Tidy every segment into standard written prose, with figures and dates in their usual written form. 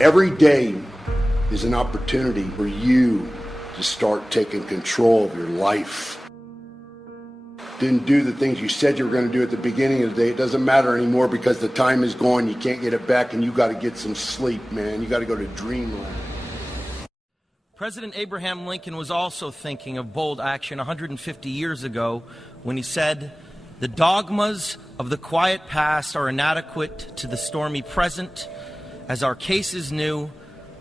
Every day is an opportunity for you to start taking control of your life. Didn't do the things you said you were going to do at the beginning of the day. It doesn't matter anymore because the time is gone. You can't get it back, and you got to get some sleep, man. You got to go to dreamland. President Abraham Lincoln was also thinking of bold action 150 years ago when he said, "The dogmas of the quiet past are inadequate to the stormy present. As our case is new,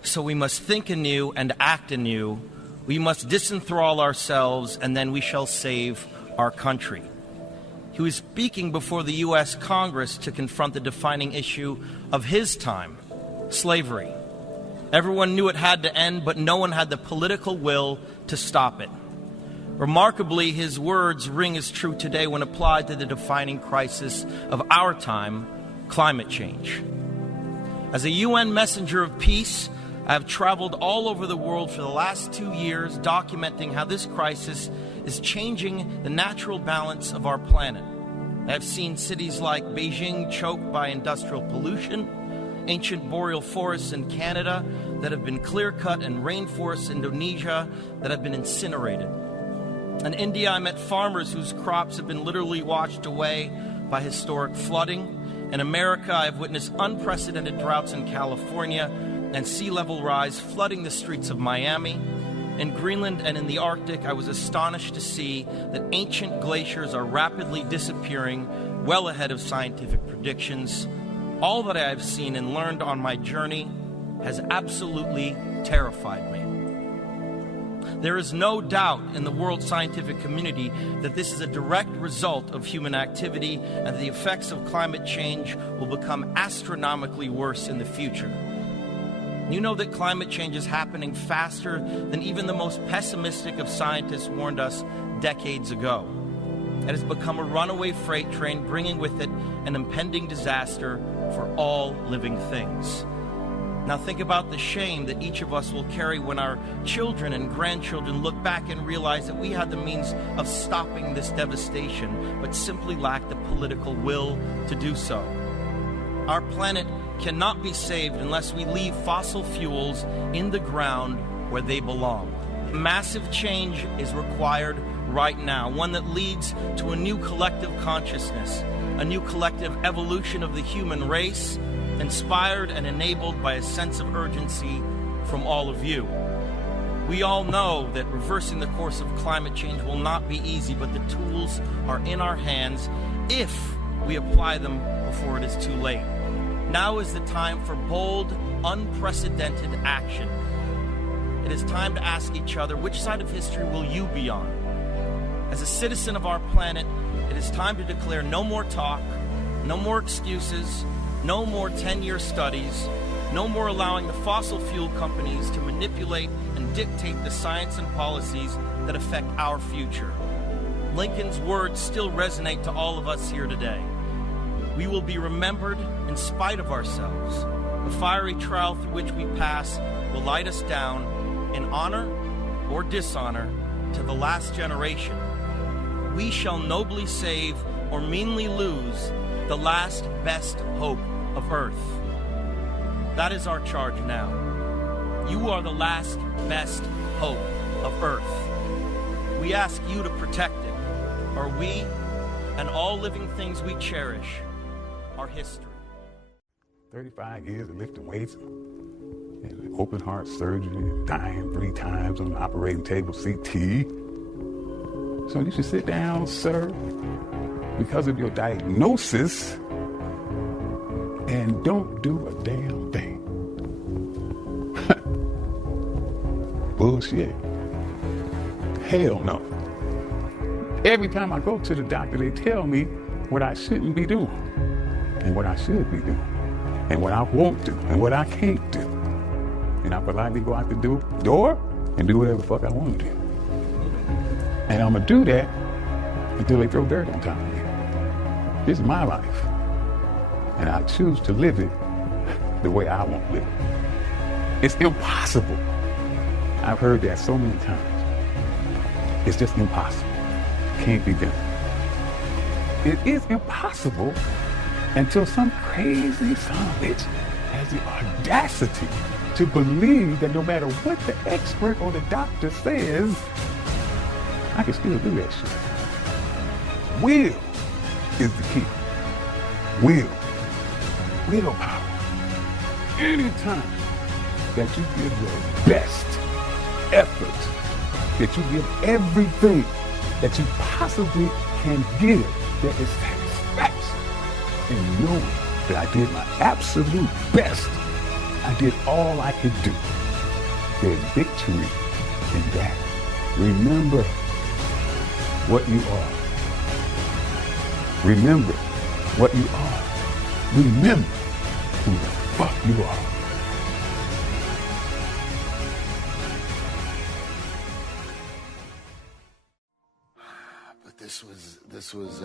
so we must think anew and act anew. We must disenthrall ourselves, and then we shall save our country." He was speaking before the U.S. Congress to confront the defining issue of his time, slavery. Everyone knew it had to end, but no one had the political will to stop it. Remarkably, his words ring as true today when applied to the defining crisis of our time, climate change. As a UN messenger of peace, I have traveled all over the world for the last 2 years documenting how this crisis is changing the natural balance of our planet. I have seen cities like Beijing choked by industrial pollution, ancient boreal forests in Canada that have been clear-cut, and rainforests in Indonesia that have been incinerated. In India, I met farmers whose crops have been literally washed away by historic flooding. In America, I have witnessed unprecedented droughts in California and sea level rise flooding the streets of Miami. In Greenland and in the Arctic, I was astonished to see that ancient glaciers are rapidly disappearing, well ahead of scientific predictions. All that I have seen and learned on my journey has absolutely terrified me. There is no doubt in the world scientific community that this is a direct result of human activity and that the effects of climate change will become astronomically worse in the future. You know that climate change is happening faster than even the most pessimistic of scientists warned us decades ago. It has become a runaway freight train, bringing with it an impending disaster for all living things. Now think about the shame that each of us will carry when our children and grandchildren look back and realize that we had the means of stopping this devastation, but simply lacked the political will to do so. Our planet cannot be saved unless we leave fossil fuels in the ground where they belong. Massive change is required right now, one that leads to a new collective consciousness, a new collective evolution of the human race, inspired and enabled by a sense of urgency from all of you. We all know that reversing the course of climate change will not be easy, but the tools are in our hands if we apply them before it is too late. Now is the time for bold, unprecedented action. It is time to ask each other, which side of history will you be on? As a citizen of our planet, it is time to declare no more talk, no more excuses, no more 10-year studies, no more allowing the fossil fuel companies to manipulate and dictate the science and policies that affect our future. Lincoln's words still resonate to all of us here today. We will be remembered in spite of ourselves. The fiery trial through which we pass will light us down in honor or dishonor to the last generation. We shall nobly save or meanly lose the last best hope of Earth. That is our charge now. You are the last best hope of Earth. We ask you to protect it, or we and all living things we cherish are history. 35 years of lifting weights, and open heart surgery, dying 3 times on the operating table, CT. So you should sit down, sir, because of your diagnosis, and don't do a damn thing. Bullshit. Hell no. Every time I go to the doctor, they tell me what I shouldn't be doing, and what I should be doing, and what I won't do, and what I can't do. And I politely go out the door and do whatever the fuck I want to do. And I'm going to do that until they throw dirt on top of me. This is my life. And I choose to live it the way I want to live it. It's impossible. I've heard that so many times. It's just impossible. Can't be done. It is impossible until some crazy son of a bitch has the audacity to believe that no matter what the expert or the doctor says, I can still do that shit. Will is the key. Willpower. Anytime that you give your best effort, that you give everything that you possibly can give, there is satisfaction in knowing that I did my absolute best. I did all I could do. There's victory in that. Remember what you are. Remember what you are. Remember who the fuck you are. But this was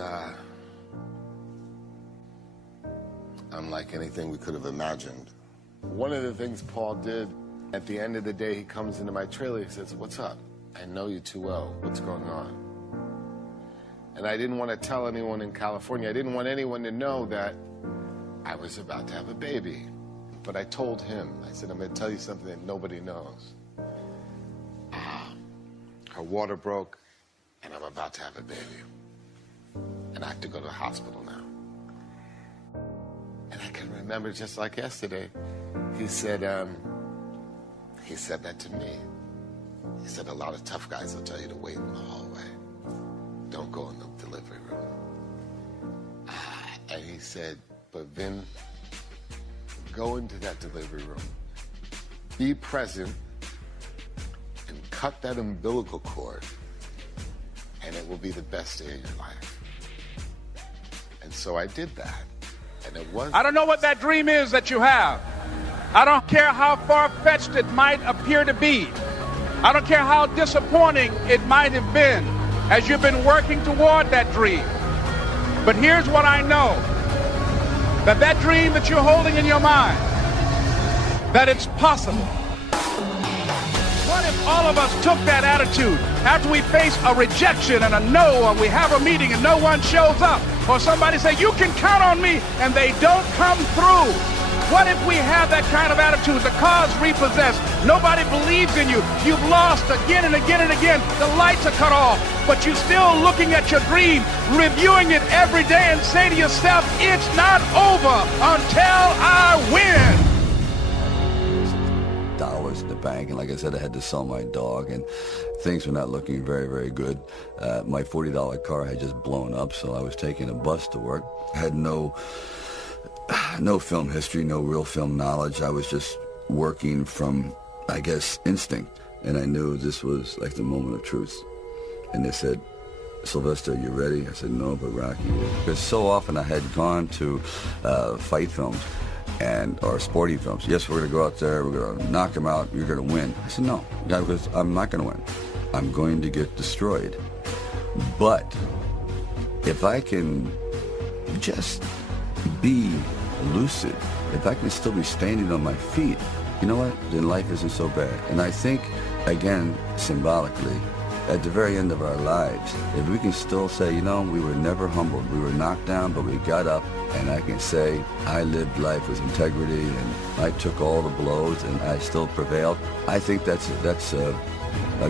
unlike anything we could have imagined. One of the things Paul did, at the end of the day, he comes into my trailer, he says, "What's up? I know you too well. What's going on?" And I didn't want to tell anyone in California. I didn't want anyone to know that I was about to have a baby. But I told him, I said, "I'm going to tell you something that nobody knows. Her water broke, and I'm about to have a baby. And I have to go to the hospital now." And I can remember just like yesterday, he said that to me. He said, "A lot of tough guys will tell you to wait in the hallway. Don't go in the delivery room." And he said, "But Vin, go into that delivery room, be present, and cut that umbilical cord, and it will be the best day of your life." And so I did that. And it was... I don't know what that dream is that you have. I don't care how far-fetched it might appear to be. I don't care how disappointing it might have been as you've been working toward that dream. But here's what I know. That dream that you're holding in your mind, that it's possible. What if all of us took that attitude after we face a rejection and a no, or we have a meeting and no one shows up, or somebody say, "You can count on me," and they don't come through? What if we have that kind of attitude? The car's repossessed. Nobody believes in you. You've lost again and again and again. The lights are cut off, but you're still looking at your dream, reviewing it every day, and say to yourself, "It's not over until I win." Dollars in the bank, and like I said, I had to sell my dog, and things were not looking very, very good. My $40 car had just blown up, so I was taking a bus to work. I had no film history, no real film knowledge. I was just working from, I guess, instinct, and I knew this was like the moment of truth. And they said, "Sylvester, you ready?" I said, "No, but Rocky is." Because so often I had gone to fight films or sporting films. "Yes, we're going to go out there, we're going to knock them out, you're going to win." I said, "No, because I'm not going to win. I'm going to get destroyed. But if I can just be lucid, if I can still be standing on my feet, you know what, then life isn't so bad." And I think, again, symbolically, at the very end of our lives, if we can still say, you know, we were never humbled, we were knocked down, but we got up, and I can say, I lived life with integrity, and I took all the blows, and I still prevailed, I think that's a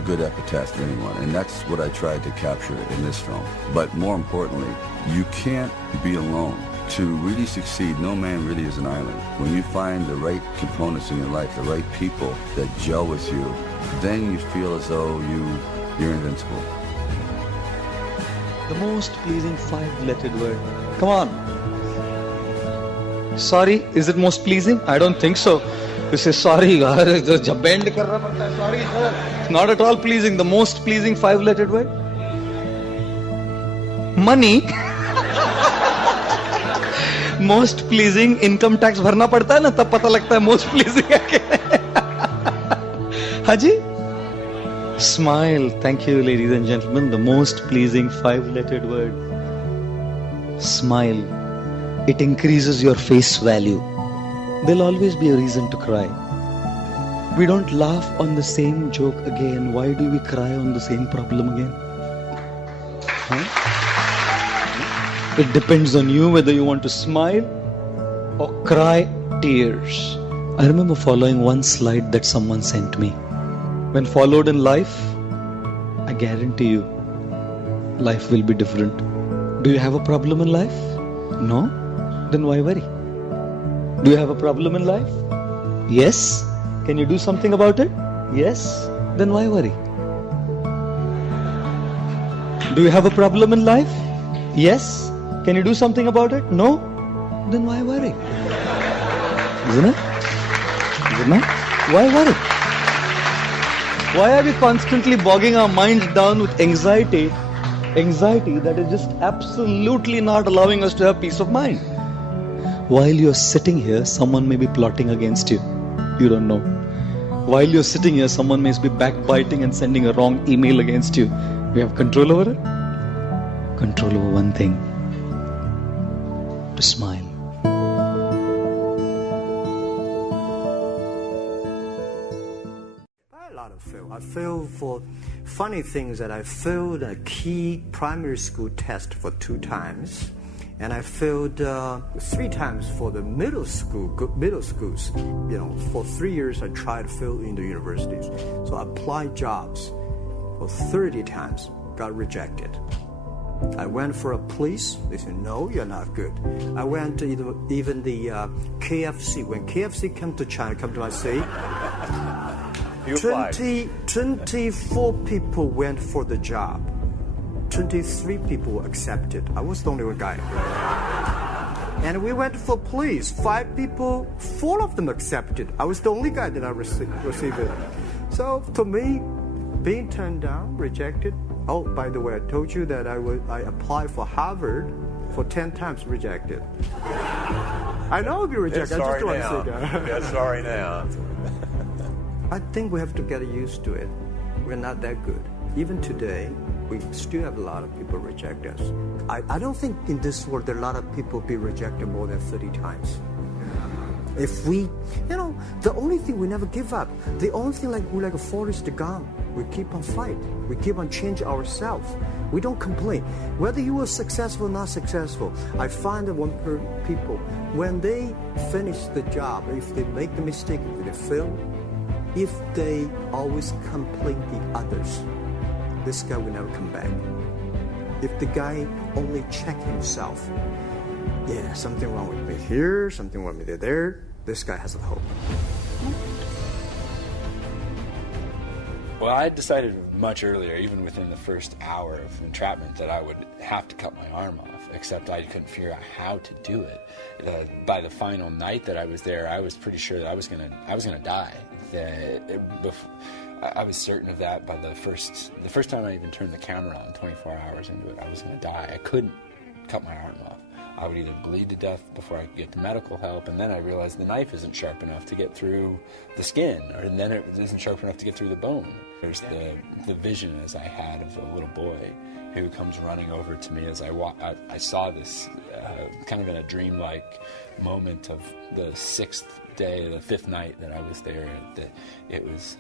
good epitaph for anyone, and that's what I tried to capture in this film. But more importantly, you can't be alone. To really succeed, no man really is an island. When you find the right components in your life, the right people that gel with you, then you feel as though you're invincible. The most pleasing 5-lettered word. Come on. Sorry, is it most pleasing? I don't think so. You say sorry, jab bend kar raha padta hai, sorry sir. Not at all pleasing. The most pleasing 5-lettered word. Money. Most pleasing income tax भरना पड़ता है ना, तब पता लगता है most pleasing है क्या. हाँ जी. Smile. Thank you, ladies and gentlemen. The most pleasing 5-lettered word. Smile. It increases your face value. There'll always be a reason to cry. We don't laugh on the same joke again. Why do we cry on the same problem again? Huh? It depends on you whether you want to smile or cry 20 years, I remember following one slide that someone sent me. When followed in life, I guarantee you, life will be different. Do you have a problem in life? No? Then why worry? Do you have a problem in life? Yes? Can you do something about it? Yes? Then why worry? Do you have a problem in life? Yes? Can you do something about it? No? Then why worry? Isn't it? Isn't it? Why worry? Why are we constantly bogging our minds down with anxiety? Anxiety that is just absolutely not allowing us to have peace of mind. While you're sitting here, someone may be plotting against you. You don't know. While you're sitting here, someone may be backbiting and sending a wrong email against you. You have control over it? Control over one thing. To smile. I failed for funny things that I failed a key primary school test for 2 times, and I failed 3 times for the middle schools. You know, for 3 years I tried to fill in the universities. So I applied jobs for 30 times, got rejected. I went for a police. They said, no, you're not good. I went to even the KFC. When KFC came to China, come to my city, 24 people went for the job. 23 people were accepted. I was the only one guy. And we went for police. 5 people, 4 of them accepted. I was the only guy that I received it. So to me, being turned down, rejected. Oh, by the way, I told you that I applied for Harvard for 10 times, rejected. I know I'll be rejected. I just want to say that. Yeah, sorry now. I think we have to get used to it. We're not that good. Even today, we still have a lot of people reject us. I don't think in this world there are a lot of people be rejected more than 30 times. If we, the only thing we never give up, the only thing we're like a Forrest Gump. We keep on fight. We keep on changing ourselves. We don't complain. Whether you were successful or not successful, I find that people, when they finish the job, if they make the mistake, if they fail, if they always complain the others, this guy will never come back. If the guy only check himself, yeah, something wrong with me here, something wrong with me there, this guy has a hope. Well, I decided much earlier, even within the first hour of entrapment, that I would have to cut my arm off, except I couldn't figure out how to do it. By the final night that I was there, I was pretty sure that I was gonna die. I was certain of that by the first time I even turned the camera on, 24 hours into it, I was gonna die. I couldn't cut my arm off. I would either bleed to death before I could get to medical help, and then I realized the knife isn't sharp enough to get through the skin, and then it isn't sharp enough to get through the bone. There's the vision as I had of a little boy who comes running over to me as I saw this kind of in a dreamlike moment of the 6th day, the 5th night that I was there. That it was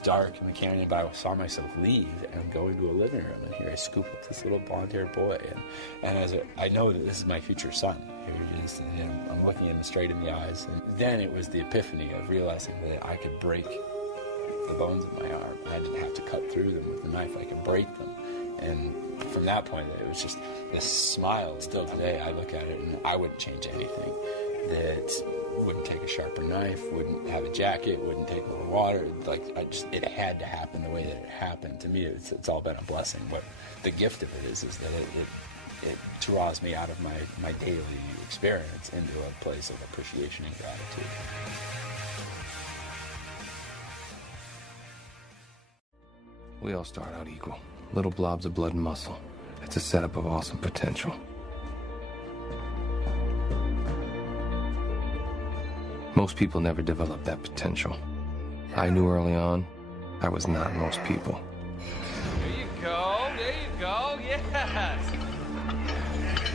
dark in the canyon, but I saw myself leave and go into a living room, and here I scoop up this little blonde-haired boy, and as I know that this is my future son. Here he is, and I'm looking him straight in the eyes, and then it was the epiphany of realizing that I could break the bones of my arm. I didn't have to cut through them with the knife. I could break them, and from that point, it was just this smile. Still today, I look at it, and I wouldn't change anything. That wouldn't take a sharper knife, wouldn't have a jacket, wouldn't take more water. It had to happen the way that it happened. To me, it's all been a blessing. But the gift of it is that it draws me out of my daily experience into a place of appreciation and gratitude. We all start out equal. Little blobs of blood and muscle. It's a setup of awesome potential. Most people never develop that potential. I knew early on, I was not most people. There you go, yes!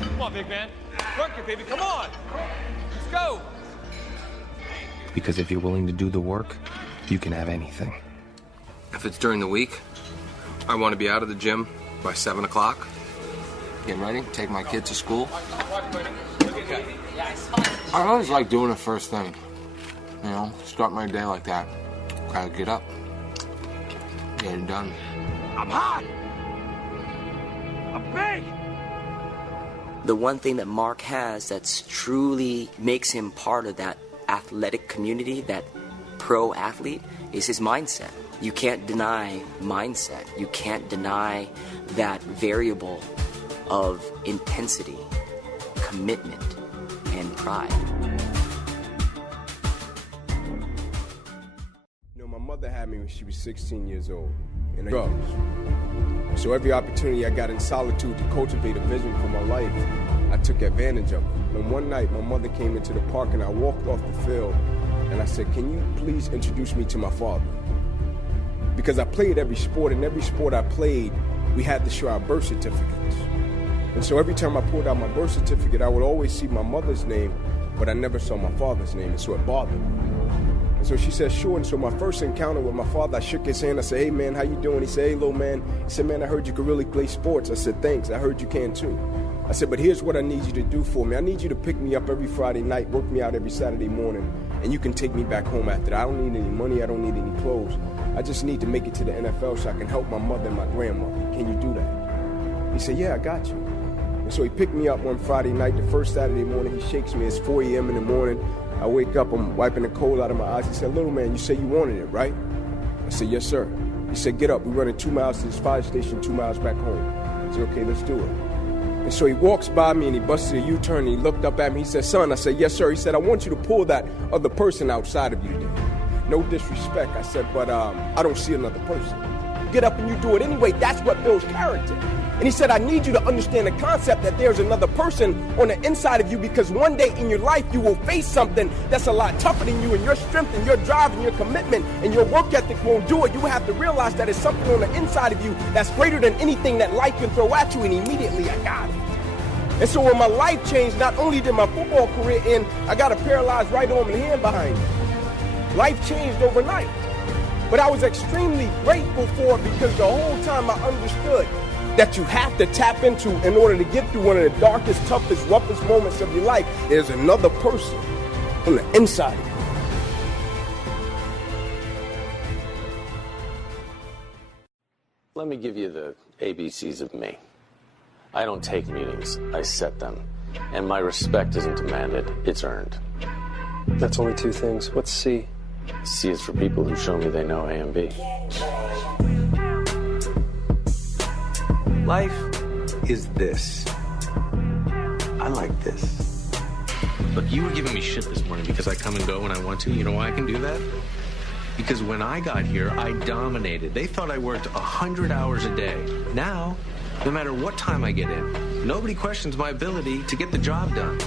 Come on, big man. Work it, baby, come on! Let's go! Because if you're willing to do the work, you can have anything. If it's during the week, I want to be out of the gym by 7 o'clock. Get ready, take my kid to school. Look at that. I always like doing it first thing. You know, start my day like that. Gotta get up. Get it done. I'm hot. I'm big. The one thing that Mark has that's truly makes him part of that athletic community, that pro athlete, is his mindset. You can't deny mindset. You can't deny that variable of intensity, commitment, and pride. You know, my mother had me when she was 16 years old, and drugs. So every opportunity I got in solitude to cultivate a vision for my life, I took advantage of it. And one night, my mother came into the park, and I walked off the field, and I said, "Can you please introduce me to my father?" Because I played every sport, and every sport I played, we had to show our birth certificates. And so every time I pulled out my birth certificate, I would always see my mother's name, but I never saw my father's name, and so it bothered me. And so she said, sure. And so my first encounter with my father, I shook his hand. I said, "Hey, man, how you doing?" He said, "Hey, little man." He said, "Man, I heard you could really play sports." I said, "Thanks. I heard you can, too." I said, "But here's what I need you to do for me. I need you to pick me up every Friday night, work me out every Saturday morning, and you can take me back home after that. I don't need any money. I don't need any clothes. I just need to make it to the NFL so I can help my mother and my grandmother. Can you do that?" He said, "Yeah, I got you." And so he picked me up one Friday night. The first Saturday morning, he shakes me. It's 4 a.m. in the morning. I wake up. I'm wiping the cold out of my eyes. He said, "Little man, you said you wanted it, right?" I said, "Yes, sir." He said, "Get up. We're running 2 miles to this fire station, 2 miles back home." I said, "Okay, let's do it." And so he walks by me and he busted a U-turn and he looked up at me. He said, "Son," I said, "Yes, sir." He said, "I want you to pull that other person outside of you today." No disrespect. I said, "But I don't see another person." Get up and you do it anyway. That's what builds character. And he said, "I need you to understand the concept that there's another person on the inside of you, because one day in your life you will face something that's a lot tougher than you, and your strength and your drive and your commitment and your work ethic won't do it. You will have to realize that it's something on the inside of you that's greater than anything that life can throw at you." And immediately I got it. And so when my life changed, not only did my football career end, I got a paralyzed right arm and hand behind me. Life changed overnight. But I was extremely grateful for it, because the whole time I understood that you have to tap into in order to get through one of the darkest, toughest, roughest moments of your life. There's another person on the inside of you. Let me give you the ABCs of me. I don't take meetings, I set them. And my respect isn't demanded, it's earned. That's only 2 things. What's C? C is for people who show me they know A and B. Life is this. I like this. Look, you were giving me shit this morning because I come and go when I want to. You know why I can do that? Because when I got here, I dominated. They thought I worked 100 hours a day. Now, no matter what time I get in, nobody questions my ability to get the job done.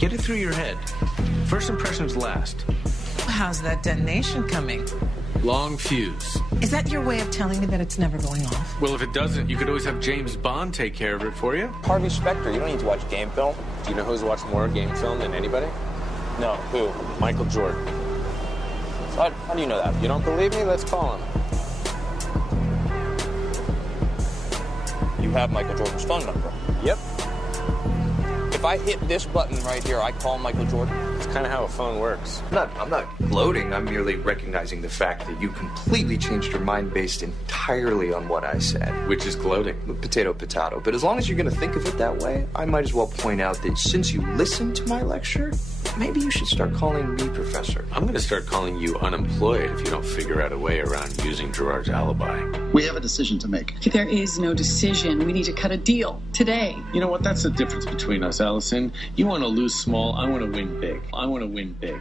Get it through your head. First impressions last. How's that detonation coming? Long fuse. Is that your way of telling me that it's never going off? Well, if it doesn't, you could always have James Bond take care of it for you. Harvey Specter, you don't need to watch game film. Do you know who's watched more game film than anybody? No, who? Michael Jordan. So how do you know that? You don't believe me? Let's call him. You have Michael Jordan's phone number. Yep. If I hit this button right here, I call Michael Jordan. It's kind of how a phone works. I'm not gloating. I'm merely recognizing the fact that you completely changed your mind based entirely on what I said. Which is gloating. Potato, potato. But as long as you're going to think of it that way, I might as well point out that since you listened to my lecture, maybe you should start calling me Professor. I'm going to start calling you unemployed if you don't figure out a way around using Gerard's alibi. We have a decision to make. There is no decision. We need to cut a deal today. You know what? That's the difference between us, Allison. You want to lose small. I want to win big. I want to win big.